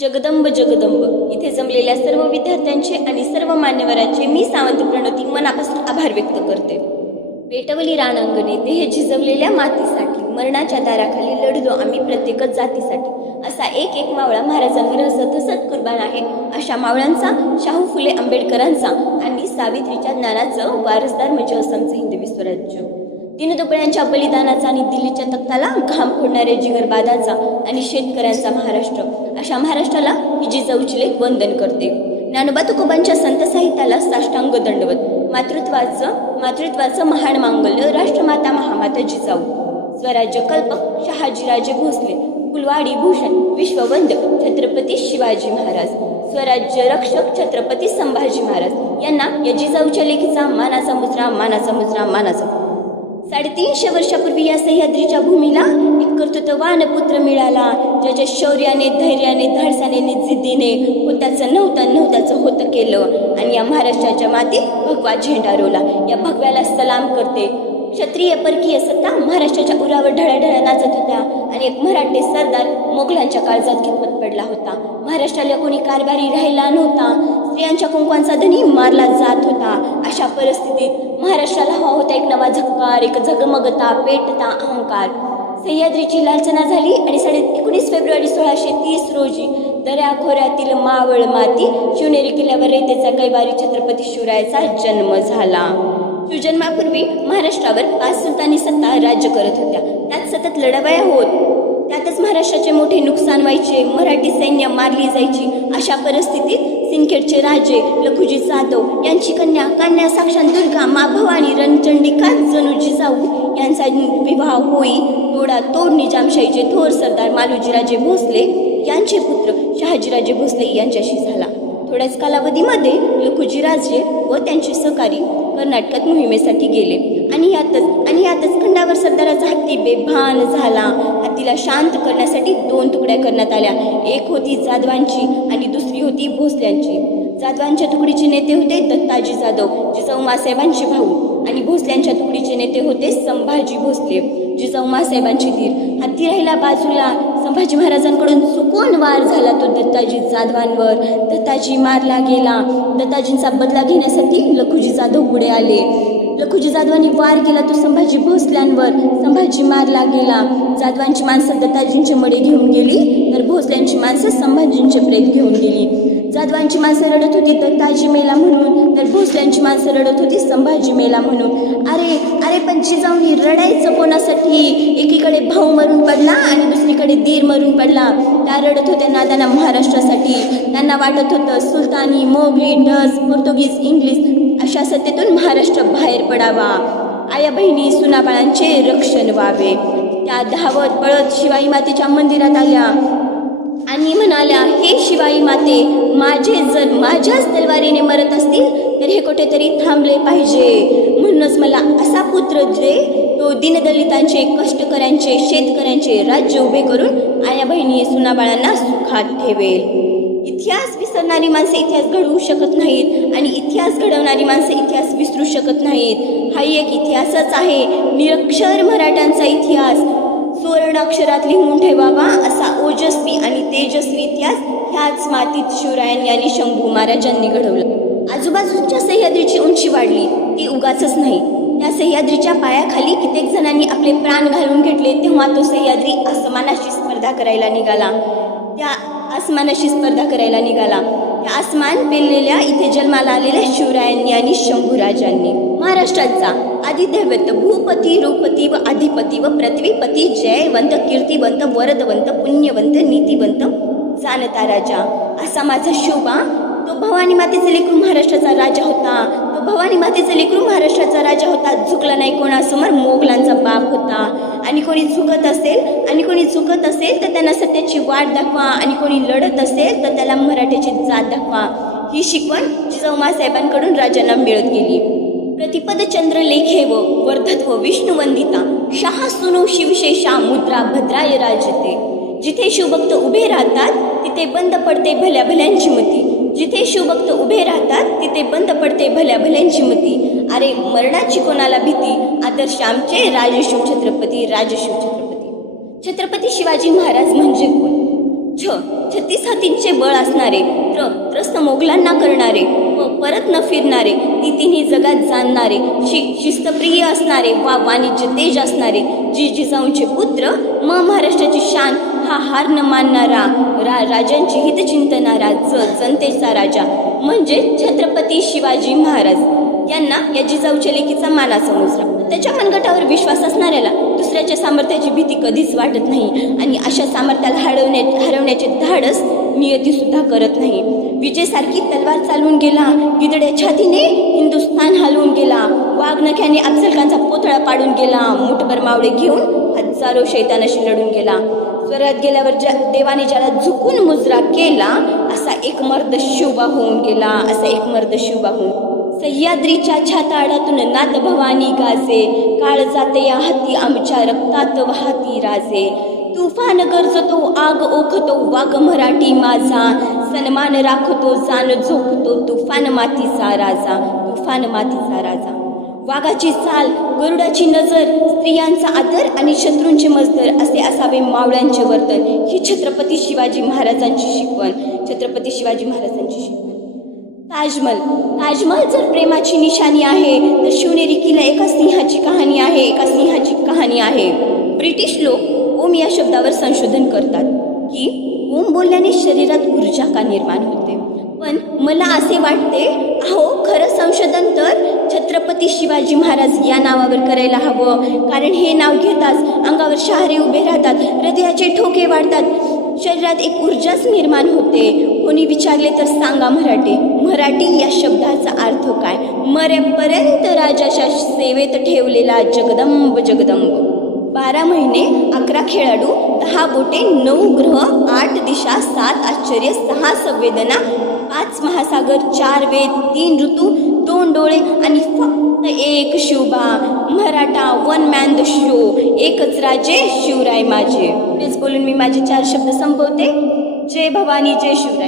जगदंब जगदंब इथे जमलेल्या सर्व विद्यार्थ्यांचे आणि सर्व मान्यवरांचे मी सावंत प्रणोती मनापासून आभार व्यक्त करते. पेटवली रानांगणे देह झिजवलेल्या मातीसाठी, मरणाच्या दाराखाली लढलो आम्ही प्रत्येकच जातीसाठी. असा एक एक मावळा महाराजांवर हसत हसत कुर्बान आहे. अशा मावळांचा, शाहू फुले आंबेडकरांचा आणि सावित्रीच्या ज्ञानाचं वारसदार म्हणजे असमचं हिंदवी स्वराज्य. दीनदुबळ्यांच्या बलिदानाचा आणि दिल्लीच्या तख्ताला घाम फोडणाऱ्या जिगरबादाचा आणि शेतकऱ्यांचा महाराष्ट्र, अशा महाराष्ट्राला ही जिजाऊची लेक वंदन करते. ज्ञानोबा तुकोबांच्या संत साहित्याला साष्टांग दंडवत. मातृत्वाचं महान मांगल्य राष्ट्रमाता महामाता जिजाऊ. स्वराज्य कल्पक शहाजीराजे भोसले, फुलवाडी भूषण विश्ववंद छत्रपती शिवाजी महाराज, स्वराज्य रक्षक छत्रपती संभाजी महाराज यांना या जिजाऊच्या लेखीचा मानाचा मुजरा. 350 वर्षापूर्वी या सह्याद्रीच्या भूमीला एक कर्तृत्ववान पुत्र मिळाला, ज्याच्या शौर्याने, धैर्याने, धाडसाने, जिद्दीने नव्हत्याचं होतं केलं आणि या महाराष्ट्राच्या मातीत भगवा झेंडा रोवला. या भगव्याला सलाम करते. क्षत्रिय परकीय सत्ता महाराष्ट्राच्या उरावर ढळढळ नाचत होत्या आणि एक मराठी सरदार मोगलांच्या काळजात कितपत पडला होता. महाराष्ट्राला कोणी कारभारी राहिला नव्हता. स्त्रियांच्या कुंकवांचा धनी मारला जात होता. अशा परिस्थितीत महाराष्ट्राला हवा होता एक नवा झक्कार, एक झगमगता पेटता अहंकार. सह्याद्रीची लालचना झाली आणि 19 फेब्रुवारी 1630 रोजी दऱ्याखोऱ्यातील मावळ माती शिवनेरी किल्ल्यावर रयतेचा कैवारी छत्रपती शिवरायाचा जन्म झाला. शिवजन्मापूर्वी महाराष्ट्रावर 5 सुलतानी सत्ता राज्य करत होत्या. त्यात सतत लढावया होत. त्यातच महाराष्ट्राचे मोठे नुकसान व्हायचे. मराठी सैन्य मारली जायची. अशा परिस्थितीत सिंदखेडचे राजे लखुजी जाधव यांची कन्या साक्षात दुर्गा मा भवानी रणचंडिका जणू जिजाऊ यांचा विवाह होई तोड निजामशाहीचे थोर सरदार मालोजीराजे भोसले यांचे पुत्र शहाजीराजे भोसले यांच्याशी झाला. थोड्याच कालावधीमध्ये लखुजीराजे व त्यांचे सहकारी कर्नाटकात मोहिमेसाठी गेले आणि यातच खंडावर सरदाराचा हत्ती बेभान झाला. हत्तीला शांत करण्यासाठी 2 तुकड्या करण्यात आल्या. एक होती जाधवांची आणि दुसरी होती भोसल्यांची. जाधवांच्या तुकडीचे नेते होते दत्ताजी जाधव, जिजाऊ मासाहेबांचे भाऊ, आणि भोसल्यांच्या तुकडीचे नेते होते संभाजी भोसले, जिजाऊ मासाहेबांचे धीर. हत्ती राहिला बाजूला. संभाजी महाराजांकडून चुकून वार झाला तो दत्ताजी जाधवांवर. दत्ताजी मारला गेला. दत्ताजींचा बदला घेण्यासाठी लखुजी जाधव पुढे आले. लखुजी जाधवांनी वार केला तो संभाजी भोसल्यांवर. संभाजी मारला गेला. जाधवांची माणसं दत्ताजींचे मडे घेऊन गेली तर भोसल्यांची माणसं संभाजींचे प्रेत घेऊन गेली. जाधवांची माणसं रडत होती दत्ताजी मेला म्हणून, तर भोसल्यांची माणसं रडत होती संभाजी मेला म्हणून. अरे पण जिजाऊनी रडायचं कोणासाठी? एकीकडे भाऊ मरून पडला आणि दुसरीकडे दीर मरून पडला. त्या रडत होत्या नादाना महाराष्ट्रासाठी. त्यांना वाटत होतं सुलतानी, मोगली, डच, पोर्तुगीज, इंग्लिश अशा सत्तेतून महाराष्ट्र बाहेर पडावा. आया बहिणी सुनाबाळांचे रक्षण व्हावे. त्या धावत पळत शिवाई मातेच्या मंदिरात आल्या आणि म्हणाल्या, हे शिवाई माते, माझे जर माझ्याच तलवारीने मरत असतील तर हे कुठेतरी थांबले पाहिजे. म्हणूनच मला असा पुत्र दे तो दीनदलितांचे, कष्टकऱ्यांचे, शेतकऱ्यांचे राज्य उभे करून आया बहिणी सुनाबाळांना सुखात ठेवेल. इतिहास विसरणारी माणसे इतिहास घडवू शकत नाहीत आणि इतिहास घडवणारी माणसे इतिहास विसरू शकत नाहीत. हा एक इतिहासच आहे, निरक्षर मराठ्यांचा इतिहास. सुवर्णाक्षरात लिहून ठेवावा असा ओजस्वी आणि तेजस्वी इतिहास ह्याच मातीत शिवरायांनी आणि शंभू महाराजांनी घडवला. आजूबाजूच्या सह्याद्रीची उंची वाढली ती उगाचच नाही. त्या सह्याद्रीच्या पायाखाली कित्येक जणांनी आपले प्राण घालून घेतले. तेव्हा तो सह्याद्री आसमानाशी स्पर्धा करायला निघाला. त्या आसमान पेललेल्या इथे जन्माला आलेल्या शिवरायांनी आणि शंभूराजांनी. महाराष्ट्राचा आदिदैवत भूपती, रूपती व अधिपती व पृथ्वीपती, जयवंत, कीर्तिवंत, वरदवंत, पुण्यवंत, नीतिवंत जाणता राजा असा माझा शोभा. तो भवानी मातेचा लेकरू महाराष्ट्राचा राजा होता. झुकला नाही कोणासमोर. मोगलांचा बाप होता. आणि कोणी झुकत असेल तर त्यांना सत्याची वाट दाखवा आणि कोणी लढत असेल तर त्याला मराठ्याची जात दाखवा. ही शिकवण जिजाऊ मासाहेबांकडून राजांना मिळत गेली. प्रतिपद चंद्र लेखेव वर्धत्व विष्णुवंदिता, शाह सुनो शिवशेषा मुद्रा भद्राय राजते. जिथे शिवभक्त उभे राहतात तिथे बंद पडते भल्या भल्यांची मती. अरे मरणाची कोणाला भीती. आदर्श आमचे राजशिव छत्रपती. छत्रपती शिवाजी महाराज म्हणजे कोण? छ 36 हातींचे बळ असणारे, त्रस्त मोगलांना करणारे व परत न फिरणारे, तिन्ही जगात जाणणारे, शिस्तप्रिय असणारे, वाणिज्य तेज असणारे, जिजाऊंचे पुत्र, महाराष्ट्राची शान, हार न मानणारा, राजांची हित चिंतणारा, जनतेचा राजा म्हणजे छत्रपती शिवाजी महाराज यांना या जिजाऊच्या लेकीचा मानाचा मुजरा. त्याच्या मनगटावर विश्वास असणाऱ्याला दुसऱ्याच्या सामर्थ्याची भीती कधीच वाटत नाही आणि अशा सामर्थ्याला हरवण्याचे धाडस नियती सुद्धा करत नाही. विजयसारखी तलवार चालवून गेला, गिदड्या छातीने हिंदुस्थान हलवून गेला, वाघनख्याने अफजलखानचा पुतळा पाडून गेला, मुठभर मावळे घेऊन हजारो शैतानाशी लढून गेला. स्वर्गात गेल्यावर देवाने ज्याला झुकून मुजरा केला, असा एक मर्द शिवबा होऊन गेला, असा एक मर्द शिवबा होऊन. सह्याद्रीच्या छाताडातून नाथ भवानी गाजे, काळ जाते या हाती आमच्या रक्तात वाहती राजे. तुफान गरजतो, आग ओखतो, वाघ मराठी माझा, सन्मान राखतो, जाण झोपतो, तुफान मातीचा राजा, तुफान मातीचा राजा. वाघाची चाल, गरुडाची नजर, स्त्रियांचा आदर आणि शत्रूंचे मजदर असे असावे मावळ्यांचे वर्तन, ही छत्रपती शिवाजी महाराजांची शिकवण, छत्रपती शिवाजी महाराजांची शिकवण. ताजमहल जर प्रेमाची निशाणी आहे, तर शिवनेरी किल्ला एका सिंहाची कहाणी आहे, एका सिंहाची कहाणी आहे. ब्रिटिश लोक ओम या शब्दावर संशोधन करतात की ओम बोलल्याने शरीरात ऊर्जा का निर्माण होते, पण मला असे वाटते, खरं संशोधन तर छत्रपती शिवाजी महाराज या नावावर करायला हवं. कारण हे नाव घेताच अंगावर शहारे उभे राहतात, हृदयाचे ठोके वाढतात, शरीरात एक ऊर्जाच निर्माण होते. कोणी विचारले तर सांगा मराठी या शब्दाचा अर्थ काय? मरेपर्यंत राजाच्या सेवेत ठेवलेला जगदंब. 12 महिने, 11 खेळाडू, 10 बोटे, 9 ग्रह, 8 दिशा, 7 आश्चर्य, 6 संवेदना, 5 महासागर, 4 वेद, 3 ऋतू, 2 डोळे आणि फक्त एक Shivba. Maratha, one man the show, एकच राजे, शिवराय माझे. हेच बोलून मी माझे 4 शब्द संपवते. जय भवानी, जय शिवराय.